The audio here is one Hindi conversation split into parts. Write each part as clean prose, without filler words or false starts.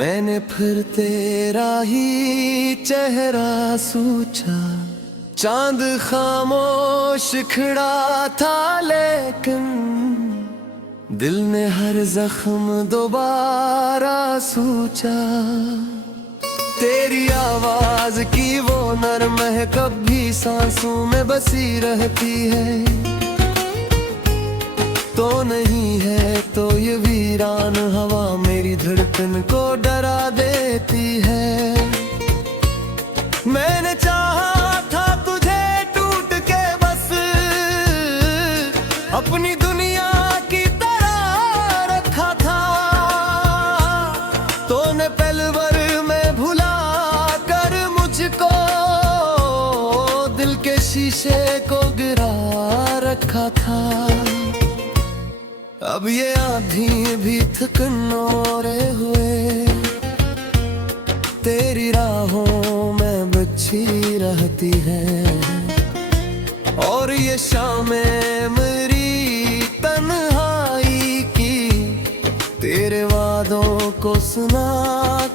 मैंने फिर तेरा ही चेहरा सोचा, चांद खामोश खड़ा था लेकिन दिल ने हर जख्म दोबारा सोचा। तेरी आवाज की वो नरम है, कभी सांसों में बसी रहती है। तो नहीं है तो ये वीरान हवा मेरी धड़कन को डरा देती है। मैंने चाहा था तुझे टूट के बस अपनी दुनिया की तरह रखा था। तूने पल भर में भुला कर मुझको दिल के शीशे को गिरा रखा था। अब ये आंधी भी थकनोरे हुए तेरी राहों में बची रहती है। और ये शामें मेरी तन्हाई की तेरे वादों को सुना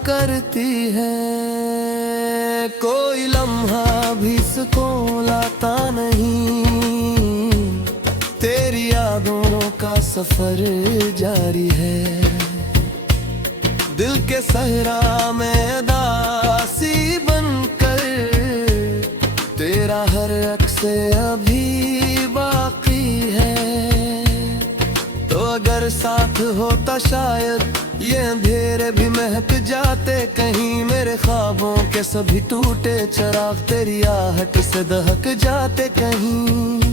करती है। कोई लम्हा भी सुकून लाता नहीं, तेरी यादों का सफर जारी है। दिल के सहरा में दासी बनकर तेरा हर अक्स अभी बाकी है। तो अगर साथ होता शायद ये अंधेरे भी महक जाते कहीं। मेरे ख्वाबों के सभी टूटे चिराग तेरी आहट से दहक जाते कहीं।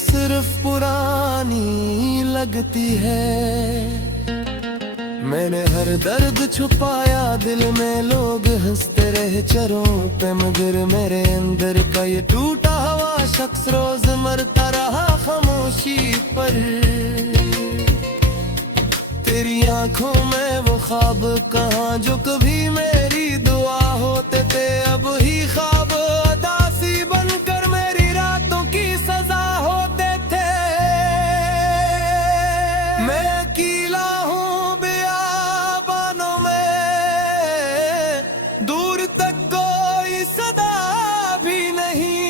सिर्फ पुरानी लगती है। मैंने हर दर्द छुपाया दिल में, लोग हंसते रहे चरों पे, मगर मेरे अंदर का ये टूटा हुआ शख्स रोज मरता रहा खामोशी पर। तेरी आंखों में वो ख्वाब कहाँ जो कभी मेरी दुआ होते थे। अब ही ख्वाब उदासी बनकर मेरी रातों की सजा होते थे। मैं अकेला हूँ बियाबानों में, दूर तक कोई सदा भी नहीं।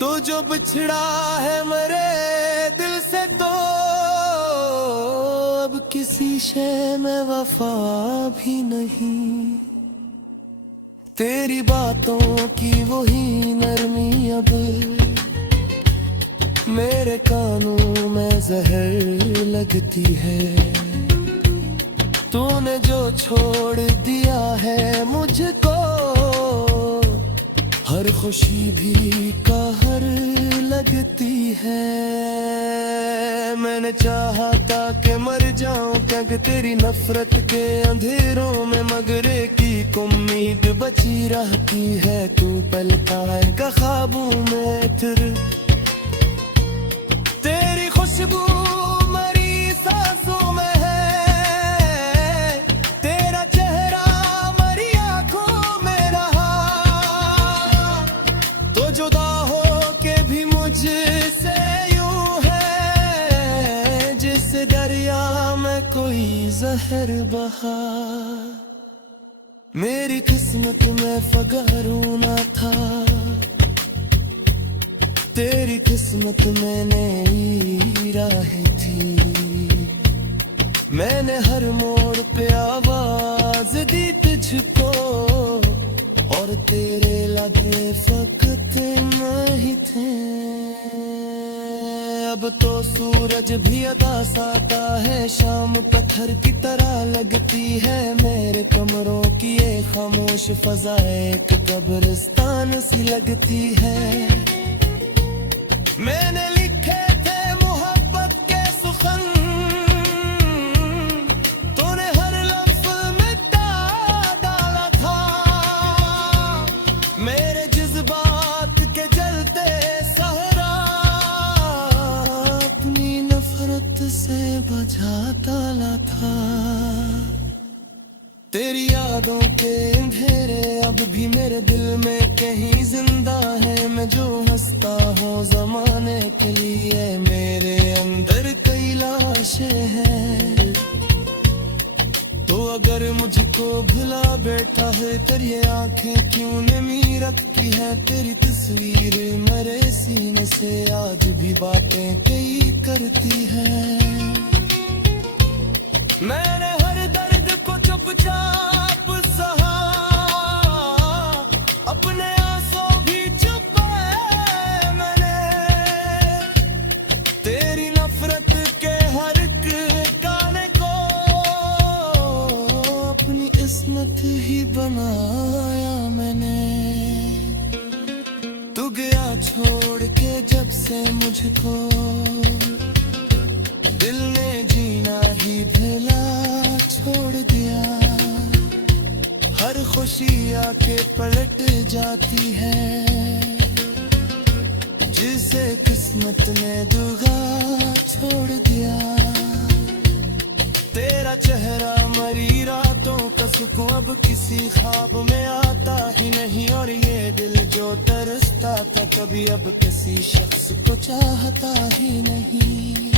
तो जो बिछड़ा है मेरे दिल से तो अब किसी शय में वफा भी नहीं। तेरी बातों की वही नरमी अब मेरे कानों में जहर लगती है। तूने जो छोड़ दिया है मुझको, हर खुशी भी कहर लगती है। मैंने चाहा था कि मर जाऊं क्योंकि तेरी नफरत के अंधेरों में, मगर एक उम्मीद बची रहती है। तू पलता है का ख्वाबों में फिर तेरी खुशबू मरी सांसों में है। तेरा चेहरा मरी आंखों में रहा, तो जुदा हो के भी मुझसे यूं है जिस दरिया में कोई जहर बहा। मेरी किस्मत में फगारू ना था, तेरी किस्मत में नई राहें थी। मैंने हर मोड़ पे आवाज दी तुझको, और तेरे लबे फकत नहीं थे। अब तो सूरज भी अदास आता है, शाम पत्थर की तरह लगती है। मेरे कमरों की ये खामोश फजा एक कब्रिस्तान सी लगती है। मैंने लिखे थे मोहब्बत के सुखन, तूने हर लफ्ज़ मिटा डाला था। मेरे जज्बात के जलते सहरा अपनी नफरत था। तेरी यादों के अंधेरे अब भी मेरे दिल में कहीं जिंदा है। मैं जो हंसता हूँ जमाने के लिए, मेरे अंदर कई लाशें हैं। तो अगर मुझको भुला बैठा है, तेरी आंखें क्यों नमी रखती है। तेरी तस्वीर मेरे सीने से आज भी बातें कई करती है। मैंने हर दर्द को चुपचाप सहा, अपने आंसू भी छुपाए मैंने। तेरी नफरत के हर एक गाने को अपनी किस्मत ही बनाया मैंने। तू गया छोड़ के जब से मुझको, दिल ने जीना ही भला छोड़ दिया। हर खुशी आके पलट जाती है, जिसे किस्मत ने दुगा छोड़ दिया। तेरा चेहरा मरी रातों का सुकून अब किसी ख्वाब में आता ही नहीं। और ये दिल जो तरसता था कभी, अब किसी शख्स को चाहता ही नहीं।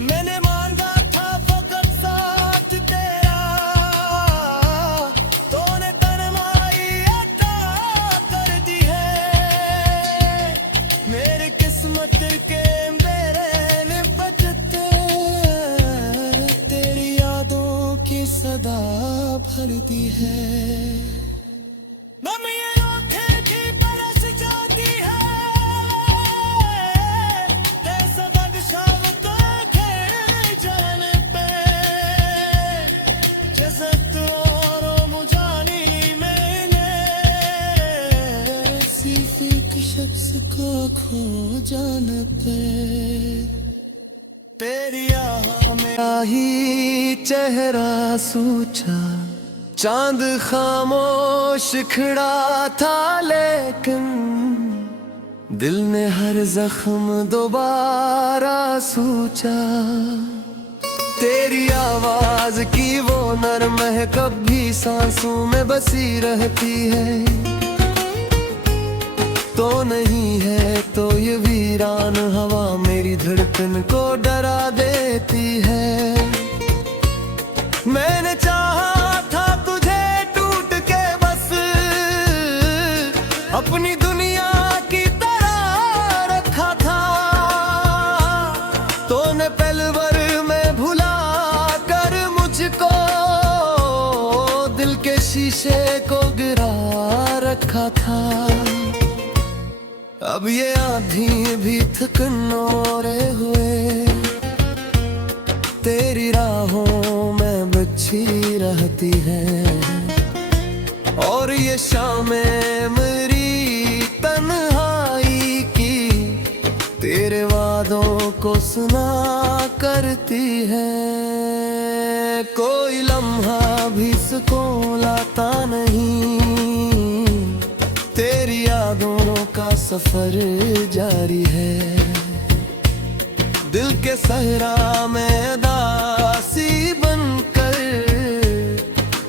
मैंने मांगा था फकत साथ तेरा, तूने तन्हाई अता कर दी है। मेरी किस्मत के मेरे ने बचते, तेरी यादों की सदा भरती है। मम्मी ये आँखें भी बरस जाती है, तेरा दर्द शाम को शख्स को खो जाने पे। तेरी आह में ही चेहरा सूझा, चांद खामोश खड़ा था, लेकिन दिल ने हर जख्म दोबारा सूझा। तेरी आवाज की वो नरम है, कभी सांसों में बसी रहती है। तो नहीं है तो ये वीरान हवा मेरी धड़कन को डरा देती है। मैंने चाहा था तुझे टूट के बस अपनी दुनिया की तरह रखा था। तूने पल भर में भुला कर मुझको दिल के शीशे को गिरा रखा था। अब ये आंधी भी थकनोरे हुए, तेरी राहों में बची रहती है। और ये शामें मेरी तन्हाई की तेरे वादों को सुना करती है। कोई लम्हा भी सुकून लाता नहीं, तेरी यादों का सफर जारी है। दिल के सहरा में दासी बनकर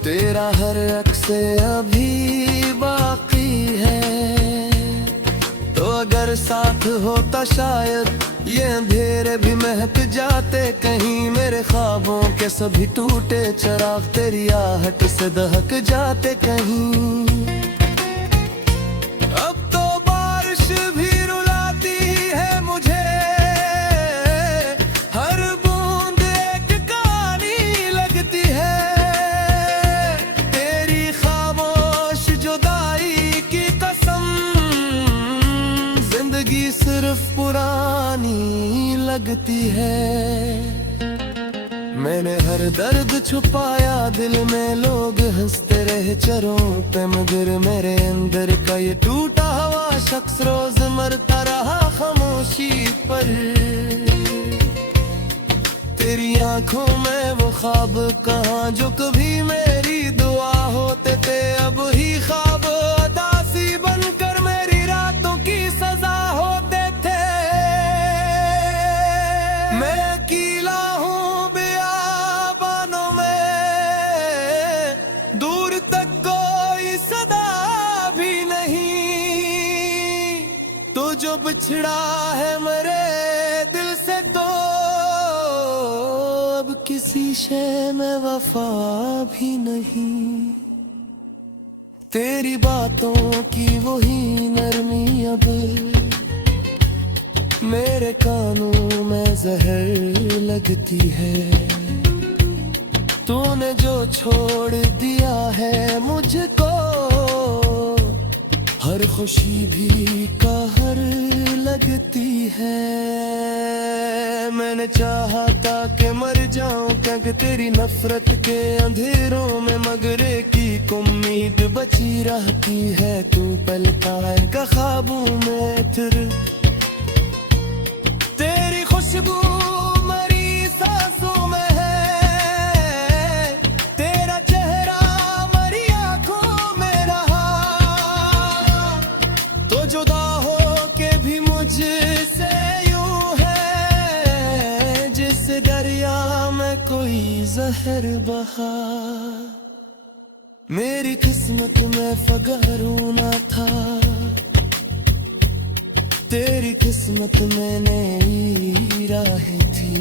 तेरा हर अक्स अभी बाकी है। तो अगर साथ होता शायद ये अंधेरे भी महक जाते कहीं। मेरे ख्वाबों के सभी टूटे चिराग तेरी आहट से दहक जाते कहीं। सिर्फ पुरानी लगती है। मैंने हर दर्द छुपाया दिल में, लोग हंसते रहे चरों पे, मगर मेरे अंदर का ये टूटा हुआ शख्स रोज मरता रहा खामोशी पर। तेरी आंखों में वो ख्वाब कहाँ जो कभी मेरी दुआ होते थे, अब ही ख्वाब उदासी बनकर मेरी रातों की सजा होते थे। मैं अकेला हूँ जो बिछड़ा है मेरे दिल से तो अब किसी शय में वफा भी नहीं। तेरी बातों की वही नरमी अब मेरे कानों में जहर लगती है। तूने जो छोड़ दिया है मुझको, हर खुशी भी कहर लगती है। मैंने चाहा था कि मर जाऊं, क्योंकि तेरी नफरत के अंधेरों में मगर की उम्मीद बची रहती है। तू पलता है का ख्वाबों में फिर तेरी खुशबू मरी सांसों में है। तेरा चेहरा मरी आंखों में रहा, तो जुदा हो के भी मुझसे यूं है जिस दरिया में कोई जहर बहा। मेरी किस्मत में फगारू ना था, तेरी किस्मत में नई राहें थी।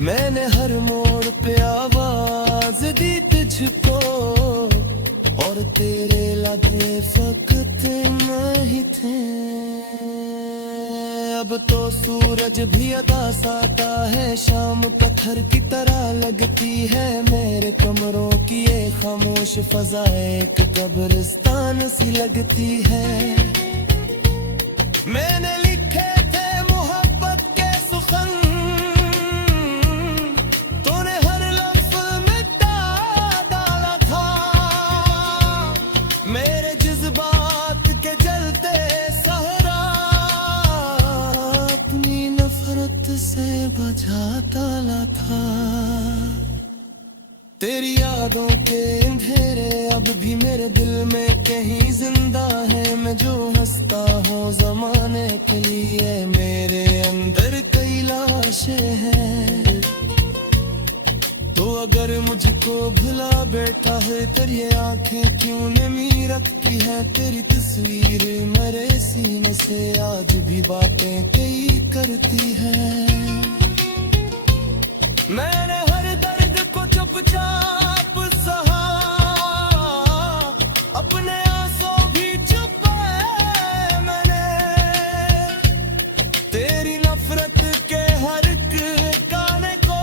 मैंने हर मोड़ पे आवाज दी तुझको, और तेरे लगे फकत नहीं थे। अब तो सूरज भी अदास आता है, शाम पत्थर की तरह लगती है। मेरे कमरों की ये खामोश फजा एक कब्रिस्तान सी लगती है। मैंने लिखे थे मोहब्बत के सुखन, तूने हर लफ्ज़ मिटा डाला था। मेरे जज्बात के जलते सहरा अपनी नफरत से बुझा डाला था। तेरी यादों के अंधेरे अब भी मेरे दिल में कहीं जिंदा है। मैं जो हंसता हूँ जमाने के लिए, मेरे अंदर कई लाशें हैं। तो अगर मुझको भुला बैठा है, तेरी आंखें क्यों नमी रखती है। तेरी तस्वीर मेरे सीने से आज भी बातें कई करती है। मैंने हर दर्द को चुपचाप सहा, अपने आंसू भी छुपाए मैंने। तेरी नफरत के हर गाने को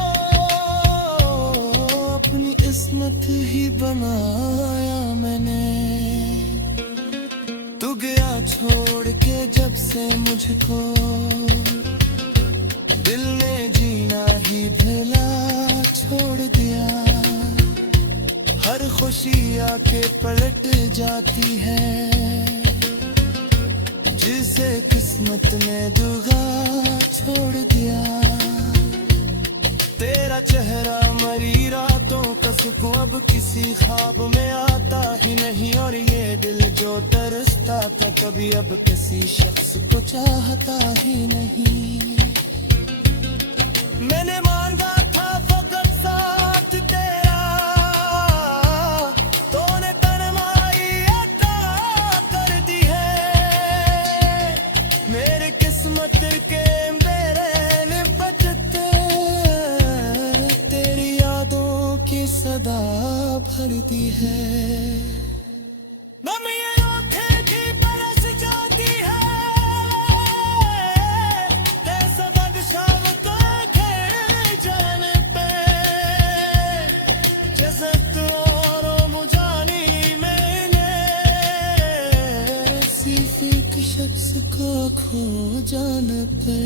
अपनी किस्मत ही बनाया मैंने। तू गया छोड़ के जब से मुझको, दिल ने जीना ही भला छोड़ दिया। हर खुशी आके पलट जाती है, जिसे किस्मत ने दुआ छोड़ दिया। तेरा चेहरा मरी रातों का सुकून अब किसी ख्वाब में आता ही नहीं। और ये दिल जो तरसता था कभी, अब किसी शख्स को चाहता ही नहीं। मैंने मांगा था फकत साथ तेरा, तूने तन्हाई अता कर दी है। मेरे किस्मत के मेरे बचते तेरी यादों की सदा भरती है। शख्स को खो जाने पे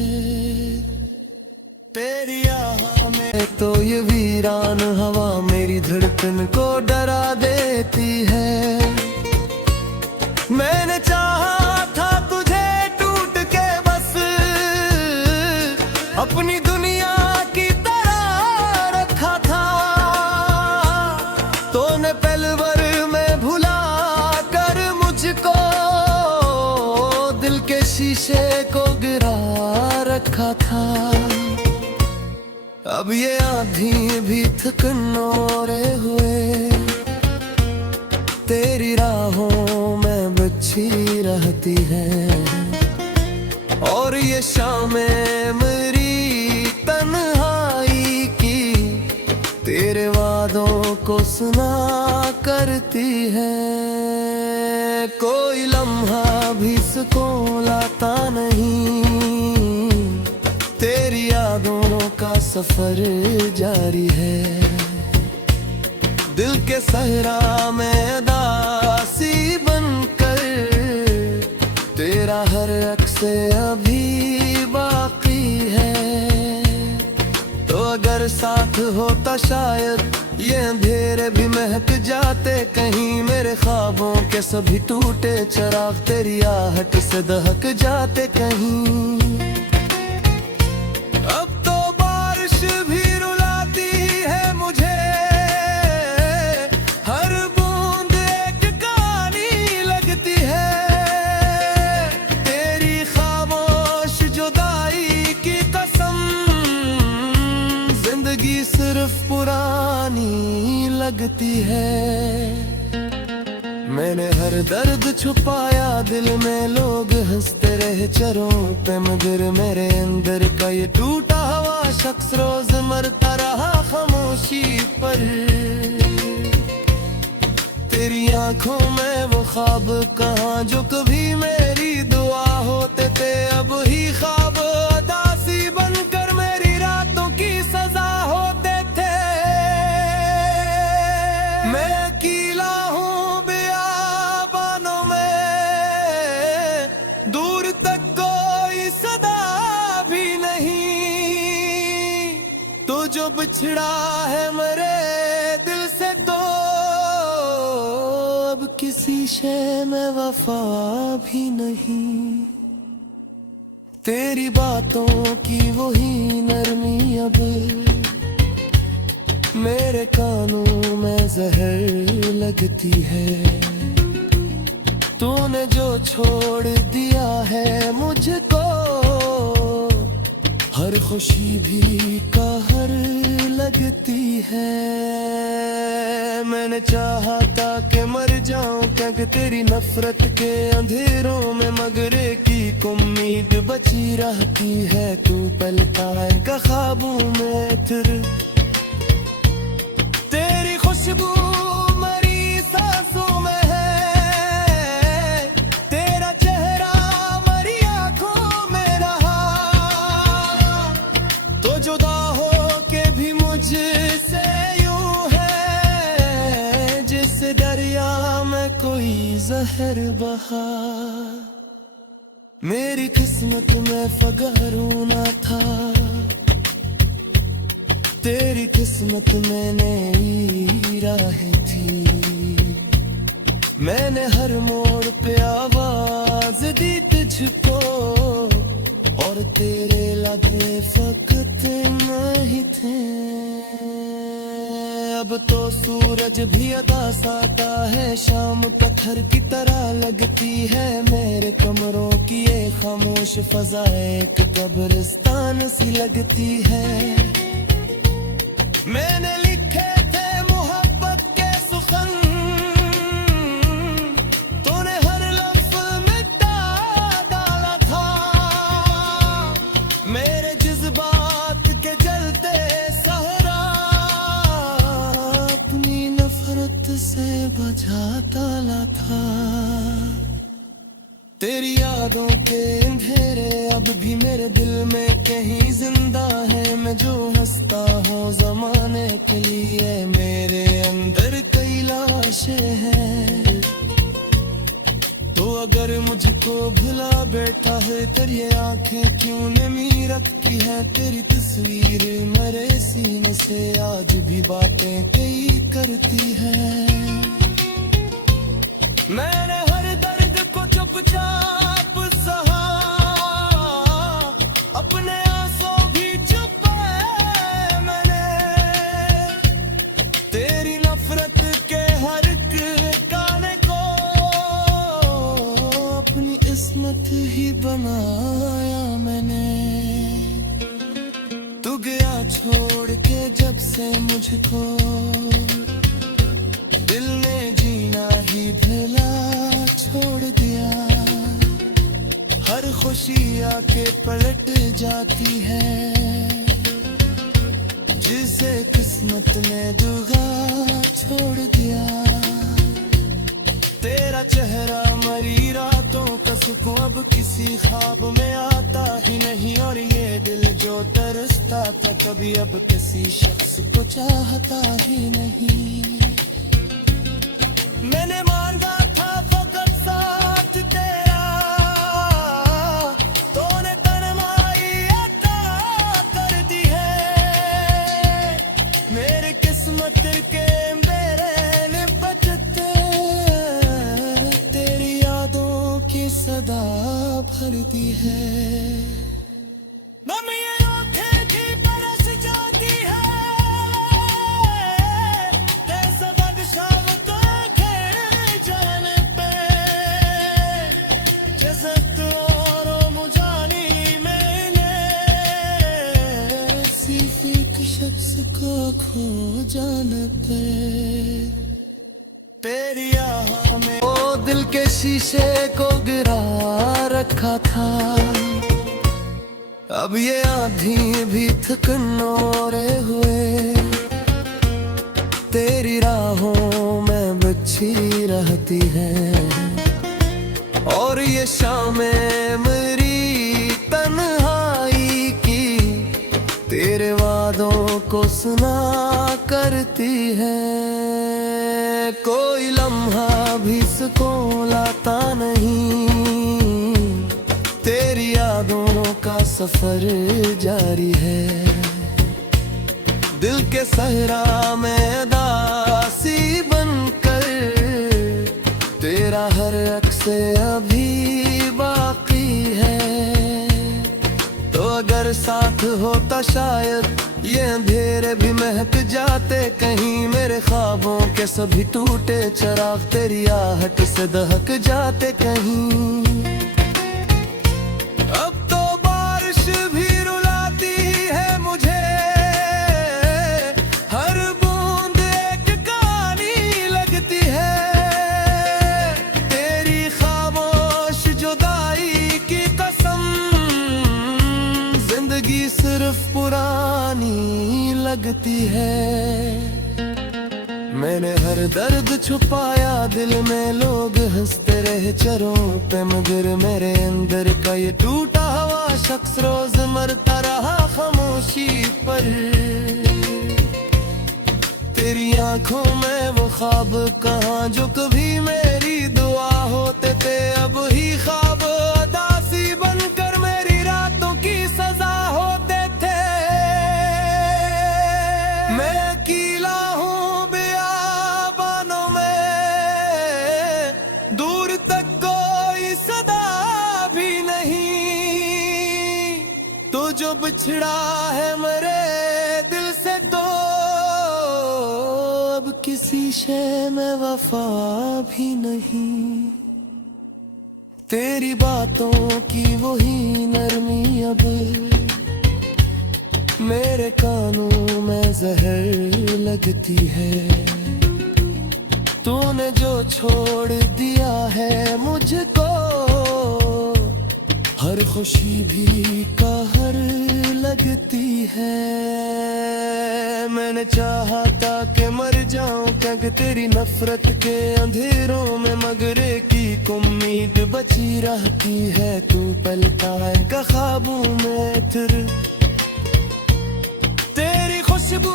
तेरी आह में तो ये वीरान हवा मेरी धड़कन को डरा देती है। मैंने चाहा था तुझे टूट के बस अपनी दुनिया की तरह रखा था। तूने पलवर में भुला कर मुझको दिल के शीशे को गिरा रखा था। अब ये आंधी भी थकनोरे हुए तेरी राहों में अच्छी रहती है। और ये शामें मेरी तन्हाई की तेरे वादों को सुना करती है। कोई लम्हा भी सुकून लाता नहीं, तेरी यादों का सफर जारी है। दिल के सहरा में दासी बनकर तेरा हर अक्स अभी बाकी है। तो अगर साथ होता शायद ये अंधेरे भी महक जाते कहीं। मेरे ख्वाबों के सभी टूटे चिराग तेरी आहट से दहक जाते कहीं। अब तो बारिश भी रुलाती है मुझे, हर बूंद एक कहानी लगती है। तेरी खामोश जुदाई की कसम जिंदगी सिर्फ पुरानी लगती है। मैंने हर दर्द छुपाया दिल में, लोग हंसते रहे चरों पे, मगर मेरे अंदर का ये टूटा हुआ शख्स रोज मरता रहा खामोशी पर। तेरी आंखों में वो ख्वाब कहाँ जो कभी मेरी दुआ होते थे। अब ही ख्वाब उदासी बनकर मेरी रातों की सजा होते थे। मैं अकेला हूँ बियाबानों में, दूर तक कोई सदा भी नहीं। तो जो बिछड़ा है मेरे दिल से, तो अब किसी शय में वफा भी नहीं। तेरी बातों की वही नरमी अब मेरे कानों में जहर लगती है। तूने जो छोड़ दिया है मुझको, हर खुशी भी कहर लगती है। मैंने चाहा था कि मर जाऊं क्योंकि तेरी नफरत के अंधेरों में, मगर एक ही उम्मीद बची रहती है। तू पलता है का ख्वाबों में फिर, तेरी खुशबू मरी सांसों में है। तेरा चेहरा मरी आंखों में रहा, तो जुदा हो के भी मुझसे यूं है जिस दरिया में कोई जहर बहा। मेरी किस्मत में फगारू ना था, तेरी किस्मत में नई राहें थी। मैंने हर मोड़ पे आवाज दी तुझको, और तेरे लबे फकत नहीं थे। अब तो सूरज भी अदास आता है, शाम पत्थर की तरह लगती है। मेरे कमरों की ये खामोश फजा एक कब्रिस्तान सी लगती है। मैंने लिखे थे मोहब्बत के सुखन, तूने हर लफ्ज़ मिटा डाला था। मेरे जज्बात के जलते सहरा अपनी नफरत से बुझा डाला था। तेरी यादों के अंधेरे अब भी मेरे दिल में कहीं जिंदा है। मैं जो हंसता हूँ जमाने के लिए, मेरे अंदर कई लाशें हैं। तो अगर मुझको भुला बैठा है तेरी आंखें क्यों नमी रखती है। तेरी तस्वीर मेरे सीने से आज भी बातें कई करती है। मैंने हर दर्द को चुपचाप सहा, अपने आंसू भी छुपाए मैंने। तेरी नफरत के हर गाने को अपनी किस्मत ही बनाया मैंने। तू गया छोड़ के जब से मुझको, दिल ने जीना ही भला छोड़ दिया। हर खुशी आके पलट जाती है, जिसे किस्मत ने दुआ छोड़ दिया। तेरा चेहरा मरी रातों का सुकून अब किसी ख्वाब में आता ही नहीं, और ये दिल जो तरसता था कभी अब किसी शख्स को चाहता ही नहीं। मैंने मांगा था फकत साथ तेरा, तूने तन्हाई अता कर दी है। मेरी किस्मत के मेरे ने बचते तेरी यादों की सदा भरती है। मम्मी ये आँखें भी बरस जाती है, कैसा बदशाव तो खेल जाने पे, जज़त और मुजानी मैंने सिर्फ एक शख्स को खो जाने पे। तेरी आह में ओ दिल के शीशे को गिरा रखा था, अब ये आंधी भी थकनोरे हुए। तेरी राहों में बच्ची रहती है, और ये शामें मेरी तन्हाई की तेरे वादों को सुना करती है। कोई लम्हा भी सुकून लाता नहीं, तेरी यादों का सफर जारी है। दिल के सहरा में दासी बनकर तेरा हर अक्स अभी बाकी है। तो अगर साथ होता शायद ये अंधेरे भी महक जाते कहीं, मेरे ख्वाबों के सभी टूटे चिराग तेरी आहट से दहक जाते कहीं। अब तो बारिश भी रुलाती है मुझे, हर बूंद एक कहानी लगती है। तेरी खामोश जुदाई की कसम जिंदगी सिर्फ पुरानी लगती है। मैंने हर दर्द छुपाया दिल में, लोग हंसते रहे चरों पे, मगर मेरे अंदर का ये टूटा हुआ शख्स रोज मरता रहा खामोशी पर। तेरी आंखों में वो ख्वाब कहाँ जो कभी मेरी दुआ होते थे, अब ही ख्वाब उदासी बनकर मेरी रातों की सजा होते थे। मैं अकेला हूँ बियाबानों में, दूर तक कोई सदा भी नहीं। तो जो बिछड़ा है मेरे दिल से, तो अब किसी शय में वफा भी नहीं। तेरी बातों की वही नरमी अब मेरे कानों में जहर लगती है। तूने जो छोड़ दिया है मुझको, हर खुशी भी कहर लगती है। मैंने चाहा था कि मर जाऊं क्या तेरी नफरत के अंधेरों में, मगर की उम्मीद बची रहती है, तू पलता है का ख्वाबों में फिर। तेरी खुशबू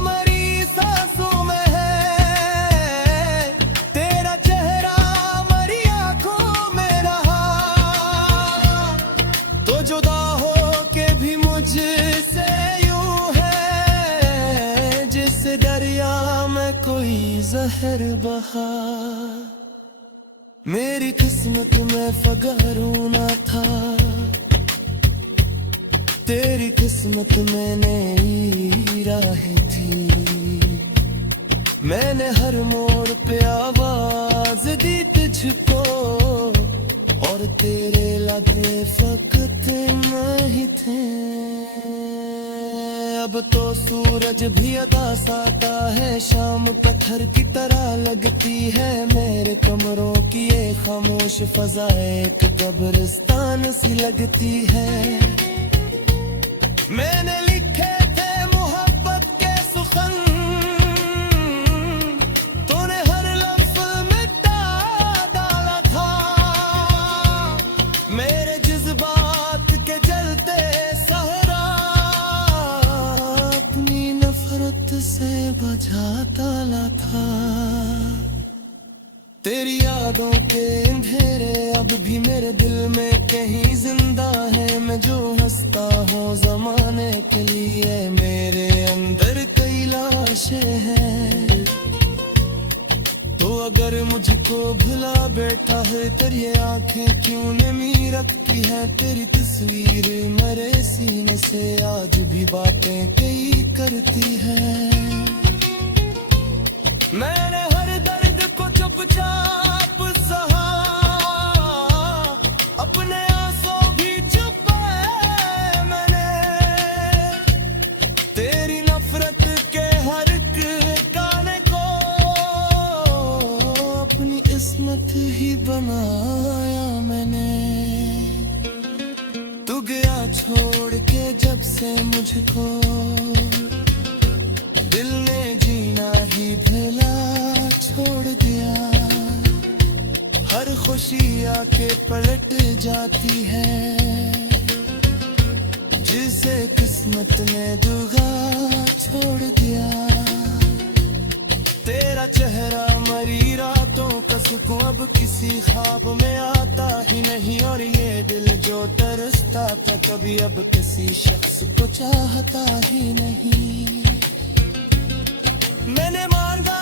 मरी सांसों में है, तेरा चेहरा मरी आंखों में रहा। तो जुदा हो के भी मुझसे यूं है, जिस दरिया में कोई जहर बहा। मेरी किस्मत में फगारू ना था, तेरी किस्मत में नई राहें थी। मैंने हर मोड़ पे आवाज दी तुझको, और और तेरे लगे फकत नहीं थे। अब तो सूरज भी अदास आता है, शाम पत्थर की तरह लगती है। मेरे कमरों की ये खामोश फजा एक कब्रिस्तान सी लगती है। मैंने लिखे थे मोहब्बत के सुखन, तूने हर लफ्ज़ मिटा डाला था। मेरे जज्बात के जलते सहरा अपनी नफरत से बुझा डाला था। तेरी यादों के अंधेरे अब भी मेरे दिल में कहीं जिंदा है। मैं जो हंसता हूँ जमाने के लिए, मेरे अंदर कई लाशें हैं। तो अगर मुझको भुला बैठा है, तेरी आंखें क्यों नमी रखती हैं। तेरी तस्वीर मेरे सीने से आज भी बातें कई करती है। मैंने हर दर्द को चुपचाप सहा, अपने आंसू भी छुपाए मैंने। तेरी नफरत के हर गाने को अपनी किस्मत ही बनाया मैंने। तू गया छोड़ के जब से मुझको, दिल ने जीना ही भला छोड़ दिया। हर खुशी आके पलट जाती है, जिसे किस्मत ने दुगा छोड़ दिया। तेरा चेहरा मरी रातों का सुकून अब किसी ख्वाब में आता ही नहीं। और ये दिल जो तरसता था कभी, अब किसी शख्स को चाहता ही नहीं। मैंने मांगा